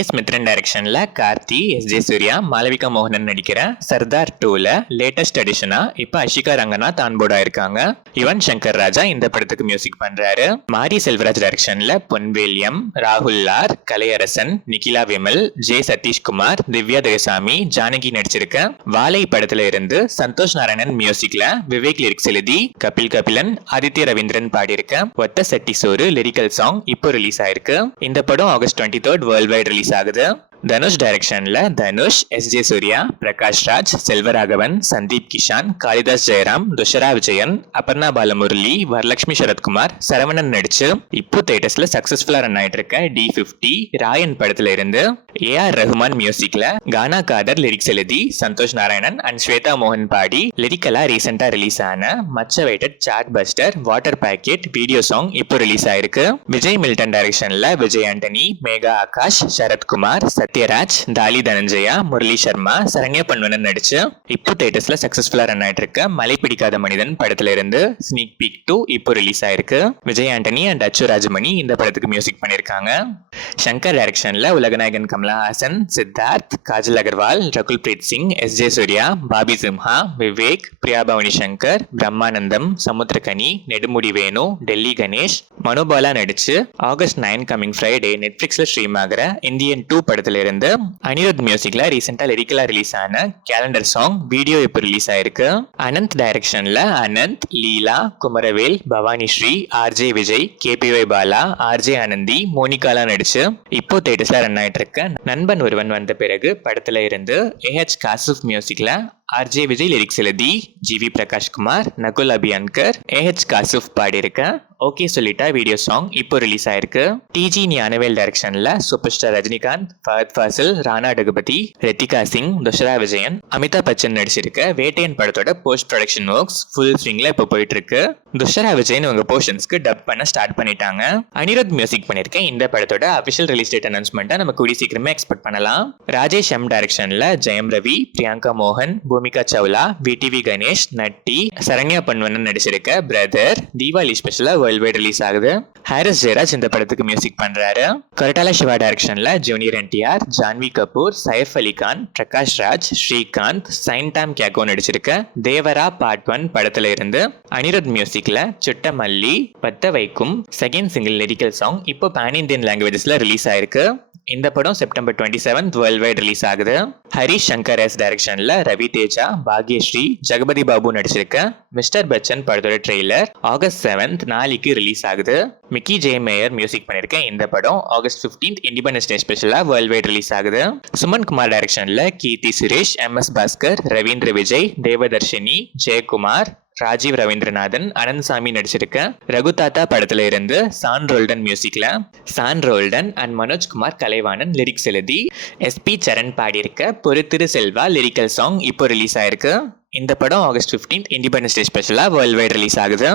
DS. Mithran டைரக்ஷன்ல Karthi, S J. Surya, Malavika மோகனன் நடிக்கிற Sardar 2ல latest அடிஷனா இப்ப அஷிகா ரங்கநாத் ஆன்போர்ட் ஆயிருக்காங்க. யுவன் சங்கர் ராஜா இந்த படத்துக்கு மியூசிக் பண்றாரு. மாரி செல்வராஜ் டைரக்ஷன்ல பொன்வேலியம், ராகுல் ஆர், கலையரசன், நிகிலா விமல், ஜே. சதீஷ்குமார், திவ்யா தேசாமி, ஜானகி நடிச்சிருக்க வாழை படத்துல இருந்து சந்தோஷ் நாராயணன் மியூசிக்ல விவேக் லிரிக்ஸ் எழுதி கபில் கபிலன், ஆதித்ய ரவீந்திரன் பாடியிருக்க ஒத்த சட்டி சோறு லிரிக்கல் சாங் இப்போ ரிலீஸ் ஆயிருக்கு. இந்த படம் ஆகஸ்ட் 23 வேர்ல்ட் வைட் ரிலீஸ் ஆகுது. தனுஷ் டைரக்ஷன்ல தனுஷ், எஸ்.ஜே. சூர்யா, பிரகாஷ் ராஜ், செல்வராகவன், சந்தீப் கிஷான், காளிதாஸ் ஜெயராம், துஷரா விஜயன், அபர்ணா பாலமுரளி, வரலட்சுமி சரத்குமார், சரவணன் நடிச்சு இப்போ தியேட்டர்ஸ்ல சக்சஸ்ஃபுல்லா ரன் ஆயிட்டு இருக்க D50 ராயன் படத்துல இருந்து ஏ.ஆர். ரஹ்மான் மியூசிக்ல கானா காதர் லிரிக்ஸ் எழுதி சந்தோஷ் நாராயணன் அண்ட் ஸ்வேதா மோகன் பாடி லிரிக்கலா ரீசெண்டா ரிலீஸ் ஆன much awaited chartbuster water packet video song இப்போ ரிலீஸ் ஆயிருக்கு. விஜய் மில்டன் டைரக்ஷன்ல விஜய் ஆண்டனி, மேகா ஆகாஷ், சரத்குமார், சத்யராஜ், தாலி தனஞ்சயா, முரளி சர்மா, சரண்யா பன்வனன் நடிச்சு இப்போ தியேட்டர்ஸ்ல சக்சஸ்ஃபுல்லா ரன் ஆயிட்டு இருக்க மலை பிடிக்காத மனிதன் படத்துல இருந்து ஸ்னீக் பீக் 2 இப்போ ரிலீஸ் ஆயிருக்கு. விஜய் ஆண்டனி அண்ட் அச்சு ராஜமணி இந்த படத்துக்கு மியூசிக் பண்ணிருக்காங்க. சங்கர் டைரக்ஷன்ல உலகநாயகன் கமலஹாசன், சித்தார்த், காஜல் அகர்வால், ரகுல் பிரீத் சிங், எஸ்.ஜே. சூர்யா, பாபி சிம்ஹா, விவேக், பிரியா பவானி சங்கர், பிரம்மானந்தம், சமுத்திரகனி, நெடுமுடி வேணு, டெல்லி கணேஷ், மனோபாலா நடிச்சு ஆகஸ்ட் 9 கமிங் ஃப்ரைடே நெட்ஃபிளிக்ஸ்ல ஸ்ட்ரீம் ஆகிற இந்தியன் 2 படத்துல இருந்து அனிருத் மியூசிக்ல ரீசெண்டா லிரிக்கலா ரிலீஸ் ஆன கேலண்டர் சாங் வீடியோ இப்போ ரிலீஸ் ஆயிருக்கு. அனந்த் டைரக்ஷன்ல Anand, Leela, Kumaravel, Bhavani Sri, R J. Vijay, K P Y. Bala, R J. Anandhi, மோனிகாலா நடிச்சு இப்போ தியேட்டர்ஸ்ல ரன் ஆயிட்டு இருக்க நண்பன் ஒருவன் வந்த பிறகு படத்துல இருந்து ஏ.ஹெச். காசிஃப் மியூசிக்ல ஆர்.ஜே. விஜய் லிரிக்ஸ் எழுதி ஜி.வி. பிரகாஷ்குமார், நகுல் அபியான்கர், ஏ.ஹெச். காசிஃப் பாடியிருக்க ஓகே சொல்லிட்டா வீடியோ சாங் இப்போ ரிலீஸ் ஆயிருக்கு. டி.ஜி. ஞானவேல் டைரக்ஷன்ல சூப்பர் ஸ்டார் ரஜினிகாந்த், ஃபஹத் ஃபாசில், ராணா டகுபதி, ரித்திகா சிங், துஷரா விஜயன், அமிதாப் பச்சன் நடிச்சிருக்க வேட்டையன் படத்தோட போஸ்ட் ப்ரொடக்ஷன் ஒர்க்ஸ் ஃபுல் ஸ்விங்ல இப்போ போயிட்டு இருக்கு. துஷரா விஜயன் உங்க போர்ஷன்ஸ்க்கு டப் பண்ண ஸ்டார்ட் பண்ணிட்டாங்க. அனிருத் மியூசிக் பண்ணிருக்க இந்த படத்தோட அபிஷியல் ரிலீஸ் டேட் அனௌன்ஸ்மெண்ட்டை நம்ம கூடி சீக்கிரமே எக்ஸ்பெக்ட் பண்ணலாம். ராஜேஷ் எம் டைரக்ஷன்ல ஜெயம் ரவி, பிரியங்கா மோகன், பூமிகா சவுலா, வி.டி.வி. கணேஷ், நட்டி, சரண்யா பன்வனன் நடிச்சிருக்க பிரதர் தீபாவளி ஸ்பெஷலா வேர்ல்ட் வைட் ரிலீஸ் ஆகுது. ஹாரிஸ் ஜெயராஜ் இந்த படத்துக்கு மியூசிக் பண்றாரு. கொரட்டாலா சிவா டைரக்ஷன்ல ஜூனியர் என்டிஆர், ஜான்வி கபூர், சைஃப் அலி கான், பிரகாஷ் ராஜ், ஸ்ரீகாந்த், சைன்டாம் கேகோ நடிச்சிருக்க தேவரா பார்ட் 1 படத்துல இருந்து அனிருத் மியூசிக்ல சுட்டமல்லி பத்த வைக்கும் செகண்ட் சிங்கிள் லிரிக்கல் சாங் இப்போ பேன் இந்தியன் லாங்குவேஜஸ்ல ரிலீஸ் ஆயிருக்கு. இந்த படம் செப்டம்பர் 27 வேர்ல்ட் வைட் ரிலீஸ் ஆகுது. ஹரிஷ் சங்கர் எஸ் டைரக்ஷன்ல ரவி தேஜா, பாக்யஸ்ரீ, ஜெகபதி பாபு நடிச்சிருக்க மிஸ்டர் பச்சன் படத்தோட ட்ரெய்லர் ஆகஸ்ட் 7 நாளைக்கு ரிலீஸ் ஆகுது. மிக்கி ஜே மேயர் மியூசிக் பண்ணிருக்க இந்த படம் ஆகஸ்ட் 15 இண்டிபெண்டன்ஸ் டே ஸ்பெஷலா வேர்ல்ட் வைட் ரிலீஸ் ஆகுது. சுமன் குமார் டைரக்ஷன்ல கீர்த்தி சுரேஷ், எம்.எஸ். பாஸ்கர், ரவீந்திர விஜய், தேவதர்ஷினி, ஜெயக்குமார், ராஜீவ் ரவீந்திரநாதன், அனந்த்சாமி நடிச்சிருக்க ரகு தாத்தா படத்துல இருந்து சான் ரோல்டன் மியூசிக்ல சான் ரோல்டன் அண்ட் மனோஜ்குமார் கலைவாணன் லிரிக்ஸ் எழுதி எஸ்.பி. சரண் பாடியிருக்க பொறுத்திரு செல்வா லிரிக்கல் சாங் இப்போ ரிலீஸ் ஆயிருக்கு. இந்த படம் ஆகஸ்ட் 15 இண்டிபெண்டன்ஸ் டே ஸ்பெஷலா வேர்ல்ட் வைட் ரிலீஸ் ஆகுது.